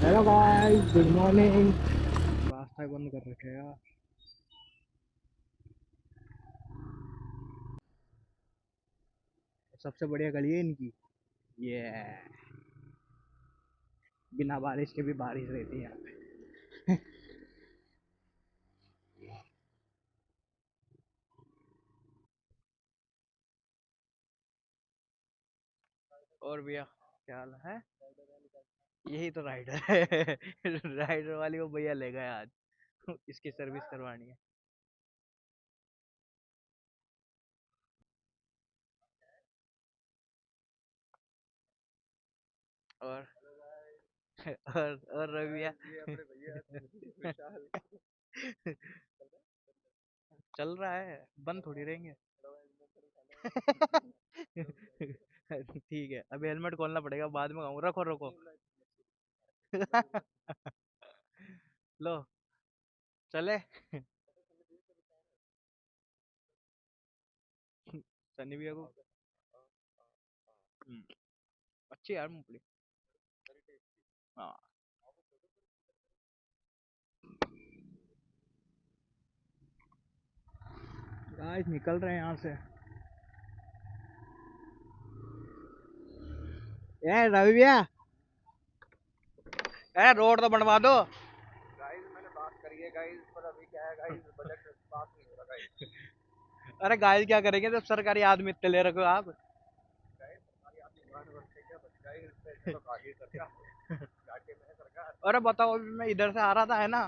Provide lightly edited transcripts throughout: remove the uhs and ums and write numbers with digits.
Hello guys, good morning. रास्ता बंद कर रखे यार। सबसे बढ़िया गली है इनकी ये। बिना बारिश के भी बारिश रहती है यहाँ पे। और भैया क्या हाल है? यही तो राइडर है। राइडर वाली को भैया ले गए आज। इसकी सर्विस करवानी है। और और रवि भैया चल रहा है, बंद थोड़ी रहेंगे। ठीक है, अभी हेलमेट खोलना पड़ेगा, बाद में कहूँ रखो रखो। लो चले। सनी भैया को अच्छी यार मूंगफली। हाँ गाइस, निकल रहे हैं यहाँ से। ए रवि भैया, ए रोड तो बनवा दो। गाइस मैंने बात करी है गाइस, पर अभी क्या है गाइस, बजट पास नहीं हो रहा गाइस। अरे गाइस क्या करेंगे जब सरकारी आदमी इतने ले रखे हो आप। गाइस सरकारी आदमी मान रखे क्या बच गाइस, पैसे तो खाली सरकार घाटे में है सरकार। अरे बताओ, अभी मैं इधर से आ रहा था है ना,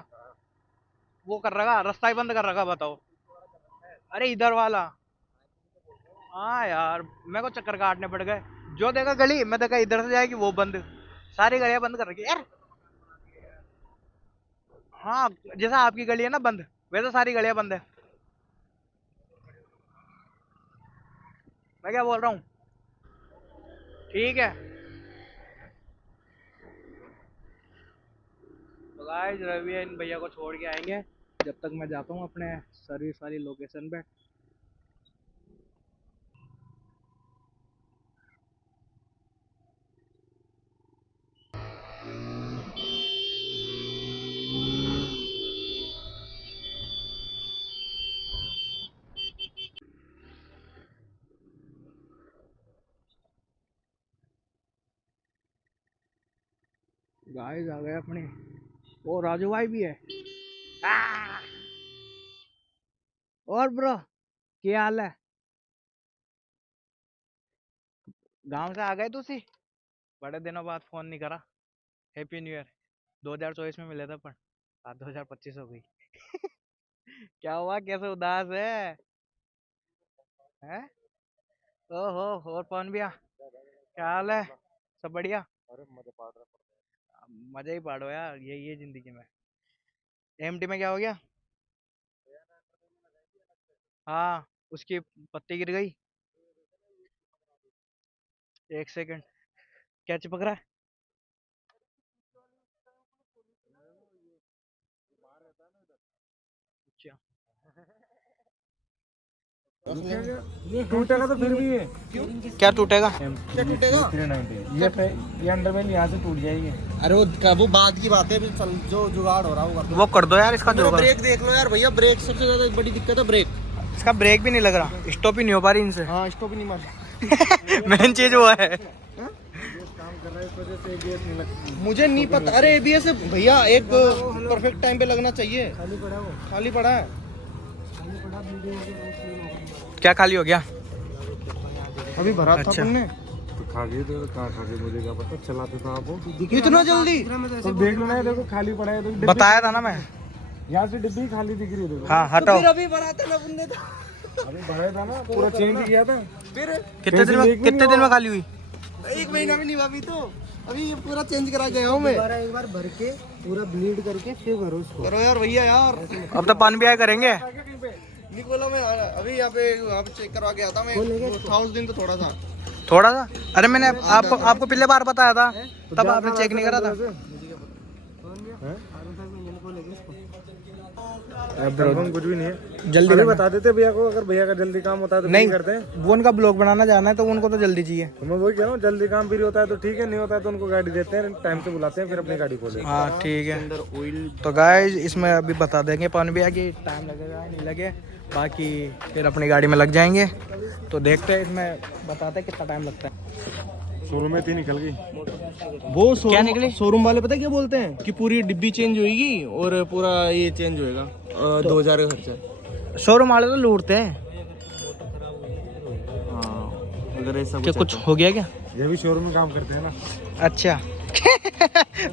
वो कर रखा रास्ता ही बंद कर रखा, बताओ। अरे इधर वाला। हाँ यार, मेरे को चक्कर काटने पड़ गए। जो देखा गली, मैं देखा इधर से जाएगी वो बंद। सारी गलियां बंद कर रखी यार। हाँ, जैसा आपकी गली है ना बंद, वैसे सारी गलियां बंद है। मैं क्या बोल रहा हूँ? ठीक है। तो गाइस रवि इन भैया को छोड़ के आएंगे, जब तक मैं जाता हूँ अपने सर्विस वाली लोकेशन पे। गाइस आ गए अपने। ओ राजू भाई भी है। आ! और ब्रो क्या हाल है? गांव से आ गए तुसी? बड़े दिनों बाद फोन नहीं करा। Happy new year. 2024 में मिले थे पर आज 2025 हो गई। क्या हुआ, कैसे उदास है? हैं? ओहो, और पवन भैया क्या हाल है? सब बढ़िया? मजा ही पाड़ो यार, यही है जिंदगी में। एमटी में क्या हो गया? हाँ, उसकी पत्ती गिर गई। एक सेकंड, क्या चिपक रहा है? अच्छा, ये टूटेगा तो फिर भी ये क्या टूटेगा? क्या टूटेगा 390 ये अंडरमेन यहाँ से टूट जाएगी। अरे वो बात की बात है, अभी चल जो जुगाड़ हो रहा होगा। वो कर दो यार इसका मेरा जोगाड़। ब्रेक देख लो यार भैया, ब्रेक सबसे ज्यादा बड़ी दिक्कत है, ब्रेक। इसका ब्रेक भी नहीं लग रहा, स्टॉप ही नहीं हो पा रही इनसे। हाँ, स्टॉप ही नहीं मार। मेन चीज वो है। काम कर रहा है इस वजह से एबीएस नहीं लगती। मुझे नहीं पता, अरे एबीएस भैया एक परफेक्ट टाइम पे लगना चाहिए। खाली पड़ा वो, खाली पड़ा है। खाली पड़ा वीडियो के क्या खाली हो गया? अभी भरा था अच्छा। तुमने तो खा गए तो कहाँ खा गए, मुझे क्या पता, चलाते था आप वो। इतना जल्दी? तो देख लो ना, ये देखो खाली पड़ा है, तो बताया था ना मैं। यहाँ से डिब्बी खाली दिख रही है, देखो। हाँ तो हटाओ। फिर अभी भरा था ना तुमने तो। अभी भरा था ना, पूरा चेंज किया था। फिर कितने दिन में खाली हुई? 1 महीना भी नहीं हुआ अभी तो। अभी ये पूरा चेंज करा गया हूँ मैं। एक बार भर के पूरा ब्लीड करके फिर भरो उसको। करो यार भैया यार। अब तो पान भी आया करेंगे। नहीं बोला मैं, अभी यहाँ पे चेक करवा के आता मैं। था उस दिन तो थोड़ा सा। थोड़ा सा? अरे मैंने आपको पिछले बार बताया था, तब आपने चेक नहीं करा था। कुछ भी नहीं है, जल्दी अभी बता देते भैया को, अगर भैया का जल्दी काम होता है तो नहीं करते हैं। वो उनका ब्लॉग बनाना जाना है तो उनको तो जल्दी चाहिए। तो मैं वही कह रहा हूँ, जल्दी काम फ्री होता है तो ठीक है, नहीं होता है तो उनको गाड़ी देते हैं, टाइम से बुलाते हैं, फिर अपनी गाड़ी खोले। हाँ ठीक है। तो गाइस इसमें अभी बता देंगे पवन भैया कि टाइम लगेगा नहीं लगे, बाकी फिर अपनी गाड़ी में लग जाएंगे। तो देखते हैं इसमें बताते हैं कितना टाइम लगता है। शोरूम में थी निकल गई वो क्या निकली? शोरूम वाले पता है क्या बोलते हैं कि पूरी डिब्बी चेंज होगी और पूरा ये चेंज होएगा, 2000 का खर्चा। शोरूम वाले तो लूटते हैं। हाँ, अगर ऐसा क्या कुछ हो गया क्या? ये भी शोरूम में काम करते हैं ना। अच्छा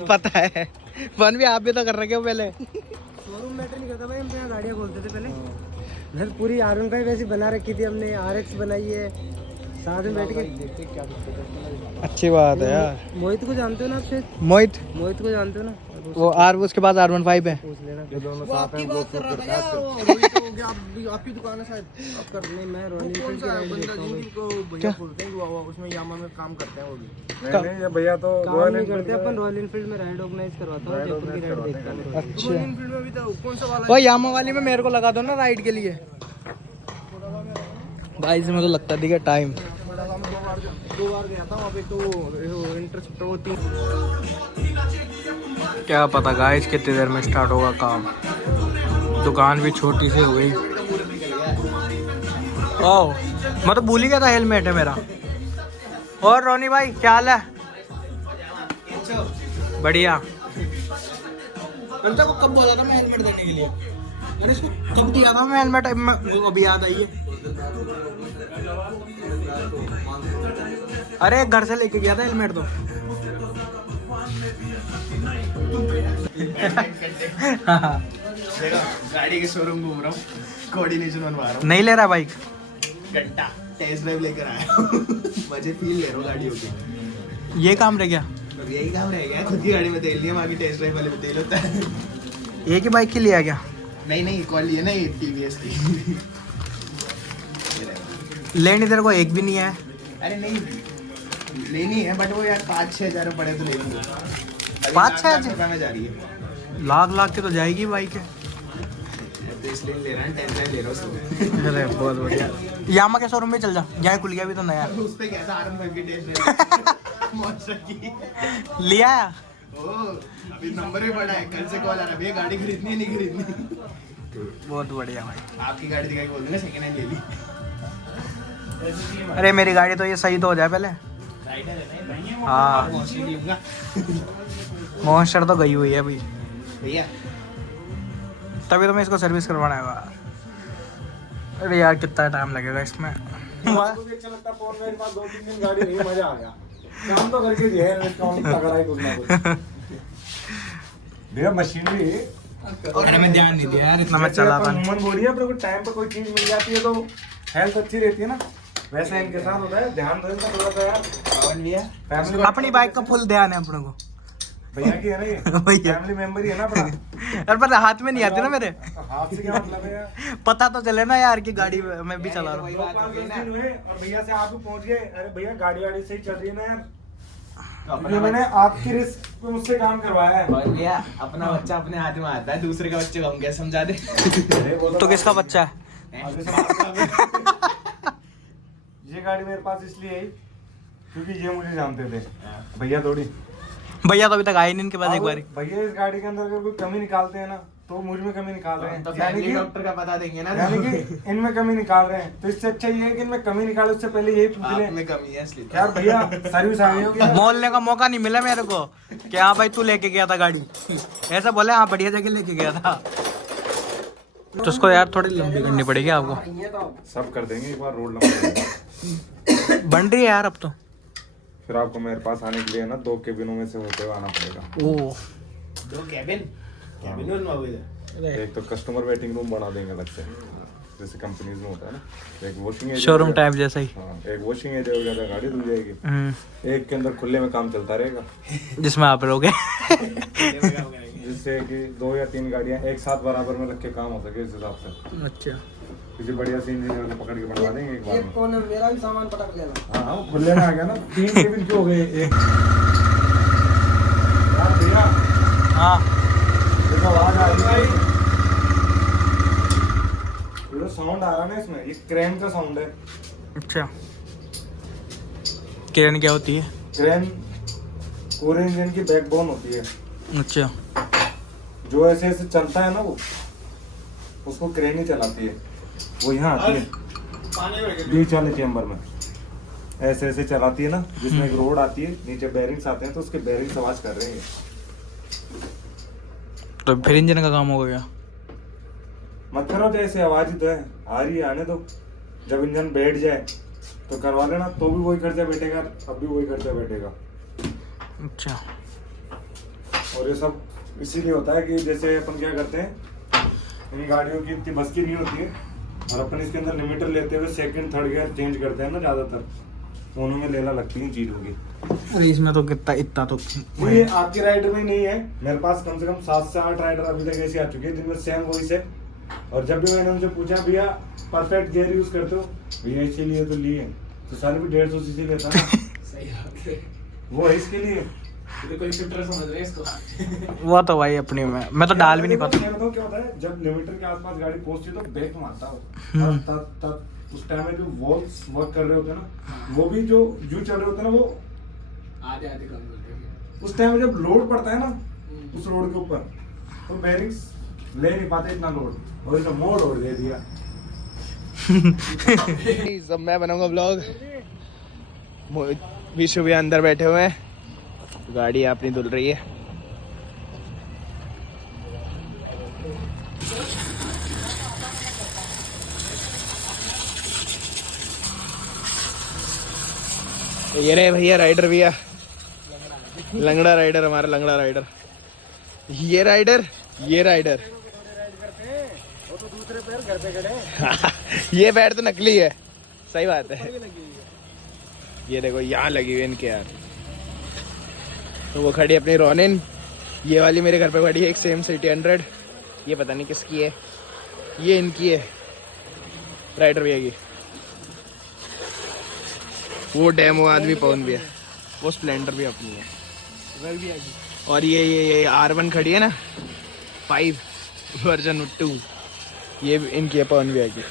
पता है पवन भी, आप भी तो कर रखे हो पहले। शोरूम मैटर नहीं करता भाई, हम तो यहाँ गाड़ियाँ खोलते थे पहले। घर पूरी R15 वैसी बना रखी थी हमने, RX बनाई है साथ में बैठ के। अच्छी बात है यार। मोहित को जानते हो ना आप शायद? मोहित मोहित को जानते हो ना? वो उसके बाद R15 है। पूछ लेना। ये दोनों वो साथ आपकी हैं, बात दोस्त कर रहा था करते क्या? हैं। वो रोहित हो गया, आपकी दुकान है शायद, आप कर नहीं, मैं वो रॉयल कौन एनफील्ड सा की राइड बंदा देखता हूँ। जिनको भैया बोलते हैं, वो उसमें यामा में काम करते हैं वो भी। नहीं, ये भैया तो काम रॉयल नहीं एनफील्ड करते अपन, रॉयल एनफील्ड में राइड ऑर्गेनाइज करवाता हूँ, जयपुर की राइड देखता हूँ। अच्छा रॉयल एनफील्ड में भी तो कौन सा वाला वो यामा वाली में मेरे को लगा दो ना राइड के लिए। गाइस में तो लगता है टाइम। दो बार गया था वहाँ पे, तो इंटरसेप्टर वो 3। क्या पता गाइस कितनी देर में स्टार्ट होगा काम। दुकान भी छोटी सी हो गई। ओह मैं तो भूल ही गया था हेलमेट है मेरा। और रोनी भाई क्या हाल है? बढ़िया। को कब बोला था मैं हेलमेट देने के लिए? मैंने इसको कब दिया था मैं हेलमेट? अभी याद आई है। अरे घर से लेके गया था हेलमेट तो। गाड़ी के शोरूम घूम रहा हूँ, कोऑर्डिनेशन बनवा रहा हूँ, नहीं ले रहा बाइक। घंटा टेस्ट ड्राइव लेकर आया हूँ। मजे फील ले रहा हूँ गाड़ियों की। ये काम रह गया। अब यही काम रह गया, खुद की गाड़ी में तेल नहीं है, बाकी टेस्ट ड्राइव वाले में तेल होता है। एक ही बाइक की लिया क्या? नहीं कॉल ये ना, ये TVS की। लेनी तेरे को एक भी नहीं है। अरे नहीं लेनी है, बट वो यार 5-6 हज़ार पड़े तो लेनी है। 5-6 हज़ार रुपये में जा रही है, लाख की तो जाएगी बाइक है। तो इसलिए ले रहा है, टेस्ट ड्राइव ले रहा हूँ उसको। अरे बहुत बढ़िया। यामा के शोरूम में चल जा, यहाँ खुल गया भी तो नया। उस पे कैसा R15 की टेस्ट ड्राइव मौसम की लिया? ओ अभी नंबर भी पड़ा है, कल से कॉल आ रहा है, भैया गाड़ी खरीदनी है नहीं खरीदनी? बहुत बढ़िया भाई। आपकी गाड़ी दिखा के बोल देना सेकंड हैंड ले ली। अरे मेरी गाड़ी तो ये सही तो हो जाए पहले। हाँ लूंगा मॉन्स्टर तो गई हुई है अभी, भैया। तभी तो मैं इसको सर्विस करवाना है। अरे यार कितना टाइम लगेगा इसमें। मुझे अच्छा लगता है, फोन मेरे पास 2-3 दिन गाड़ी नहीं, मजा आ गया। काम तो करके दिया है, डिस्काउंट लगा ही कुछ ना कुछ। भैया मशीनरी और मैं ध्यान नहीं दिया यार, इतना मैं चलाता नहीं। मन बोलिए, अपने को टाइम पे कोई चीज मिल जाती है तो हेल्थ अच्छी रहती है ना, वैसे इनके साथ होता है। ध्यान दो इनका थोड़ा सा यार। पवन भैया फैमिली अपनी बाइक का फुल ध्यान है अपने को। भैया की है ना, ये भैया। फैमिली मेंबर ही है ना अपना। यार पर हाथ में नहीं आती ना मेरे। हाथ से क्या मतलब है यार? पता तो चले ना यार कि गाड़ी मैं भी चला रहा हूँ। 5-10 दिन हुए और भैया से आप भी पहुंच गए, अरे भैया गाड़ी वाड़ी सही चल रही है ना यार? ये मैंने आपकी रिस्क पे मुझसे काम करवाया है। पवन भैया अपना बच्चा अपने हाथ में आता है, दूसरे का बच्चे को हम कैसे समझा दे? तो किसका बच्चा है? आगे से ये गाड़ी मेरे पास इसलिए आई क्योंकि ये मुझे जानते थे, भैया थोड़ी। भैया तो अभी तक आए नहीं इनके पास एक बार। भैया इस गाड़ी के अंदर अगर कोई कमी निकालते हैं ना तो मुझ में कमी निकाल रहे हैं, तो यानी फैमिली कि डॉक्टर का बता देंगे ना। यानी कि इनमें कमी निकाल रहे हैं। तो इससे अच्छा ये है कि इनमें कमी निकाले, उससे पहले यही पूछ आप ले में कमी है इसलिए। यार भैया सर्विस आ गई होगी। बोलने का मौका नहीं मिला मेरे को कि हाँ भाई तू लेके गया था गाड़ी। ऐसा बोले हाँ बढ़िया जगह लेके गया था। तो उसको यार थोड़ी लंबी करनी पड़ेगी आपको। सब कर देंगे एक बार, रोड लंबा बन रही है यार अब तो। फिर आपको मेरे पास आने के लिए ना 2 केबिनों में से होते हुए आना पड़ेगा। ओ 2 कैबिन बनवाओगे? एक तो कस्टमर वेटिंग रूम बना देंगे अलग से, जैसे कंपनीज में होता है ना, एक वॉशिंग एरिया, शोरूम टाइप जैसा ही। हाँ, एक वॉशिंग एरिया हो जाएगा, गाड़ी धुल जाएगी। एक के अंदर खुले में काम चलता रहेगा, जिसमें आप रहोगे। जिससे कि 2 या 3 गाड़ियां एक साथ बराबर में रख के काम हो सके इस हिसाब से। अच्छा किसी बढ़िया से इंजीनियर को पकड़ के बनवा देंगे एक बार में। कौन है? मेरा भी सामान पटक लेना। हाँ खुले में आ गया ना। 3 केबिन क्यों हो गए? एक यार भैया हाँ देखो आवाज आ रही है, ये जो साउंड आ रहा है ना इसमें, ये क्रेन का साउंड है। अच्छा, क्रेन क्या होती है? क्रेन पूरे इंजन की बैकबोन होती है। अच्छा, जो ऐसे ऐसे चलता है ना वो, उसको क्रेन ही चलाती है। वो यहाँ आती है बीच वाले चेम्बर में, ऐसे ऐसे चलाती है ना, जिसमें एक रोड आती है, नीचे बेरिंग्स आते हैं, तो उसके बेरिंग्स आवाज कर रहे हैं। तो फिर इंजन का काम हो गया। मत करो, जैसे आवाज ही तो है, आ रही है, आने दो। जब इंजन बैठ जाए तो करवा लेना, तो भी वही खर्चा बैठेगा, अब भी वही खर्चा बैठेगा। अच्छा, और ये सब इसीलिए होता है कि जैसे अपन क्या करते हैं, इन गाड़ियों की इतनी बस की नहीं होती है, और अपन इसके अंदर लिमिटर लेते हुए सेकंड थर्ड गियर चेंज करते हैं ना ज़्यादातर, तो उन्होंने लेना लगती है चीज़ों की। अरे इसमें तो कितना इतना तो ये आपकी राइडर में नहीं है, मेरे पास कम से कम 7 से 8 राइडर अभी तक ऐसी आ चुकी है जिनमें सेम वॉइस है। और जब भी मैंने उनसे पूछा भैया परफेक्ट गियर यूज करते हो, भैया इसीलिए तो लिए, तो सारे भी 150 सीसी लेता ना। वो है इसके लिए। कोई फिल्टर समझ रहे हैं इसको। वो तो भाई अपनी में मैं तो डाल भी नहीं पाता। मैं बताऊं क्या होता है, जब लिमिटर के आसपास गाड़ी पहुंचती है तो ब्रेक मारता हो, तब उस टाइम में जो वॉल्स वर्क कर रहे होते हैं ना, वो भी जो चल रहे होते हैं ना, वो आधे आधे कम होते हैं। उस टाइम में जब लोड पड़ता है ना उस रोड के ऊपर, तो बेरिंग्स ले नहीं पाते इतना लोड, और इसने मोड़ ओढ़ दे दिया। सब मैं बनाऊंगा ब्लॉग। विशु भी अंदर बैठे हुए हैं, गाड़ी अपनी धुल रही है। ये रहे भैया राइडर भैया, लंगड़ा राइडर, हमारा लंगड़ा राइडर। ये राइडर, ये राइडर, वो तो दूसरे पैर घर पे खड़े हैं। ये पैर तो नकली है, सही बात है। ये देखो यहाँ लगी हुई इनके यार। तो वो खड़ी अपनी रोनिन, ये वाली मेरे घर पे खड़ी है एक सेम सिटी 100, ये पता नहीं किसकी है, ये इनकी है राइडर भैया की। वो डेमो आदमी पवन भी है, वो स्प्लेंडर भी अपनी है। और ये R1 खड़ी है ना 5 वर्जन 2, ये इनकी है पवन भैया की।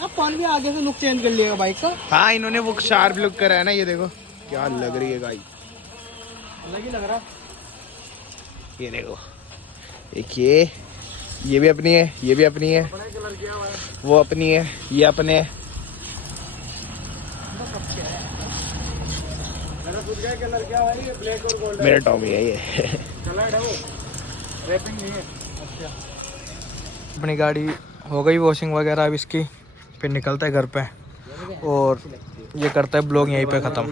अब पवन भी आगे से लुक चेंज कर लिएगा बाइक का। हाँ, इन्होंने वो शार्प लुक करा है ना, ये देखो क्या लग रही है गाड़ी, अलग ही लग रहा। ये देखो। एक ये भी अपनी है, ये भी अपनी है, वो अपनी है, ये अपने है। कलर क्या भाई, ये ब्लैक और गोल्डन। मेरा टॉमी है ये। कलर है वो, रैपिंग नहीं है। अच्छा, अपनी गाड़ी हो गई वॉशिंग वगैरह अब इसकी, फिर निकलता है घर पे और ये करता है ब्लॉग यहीं पे ख़त्म।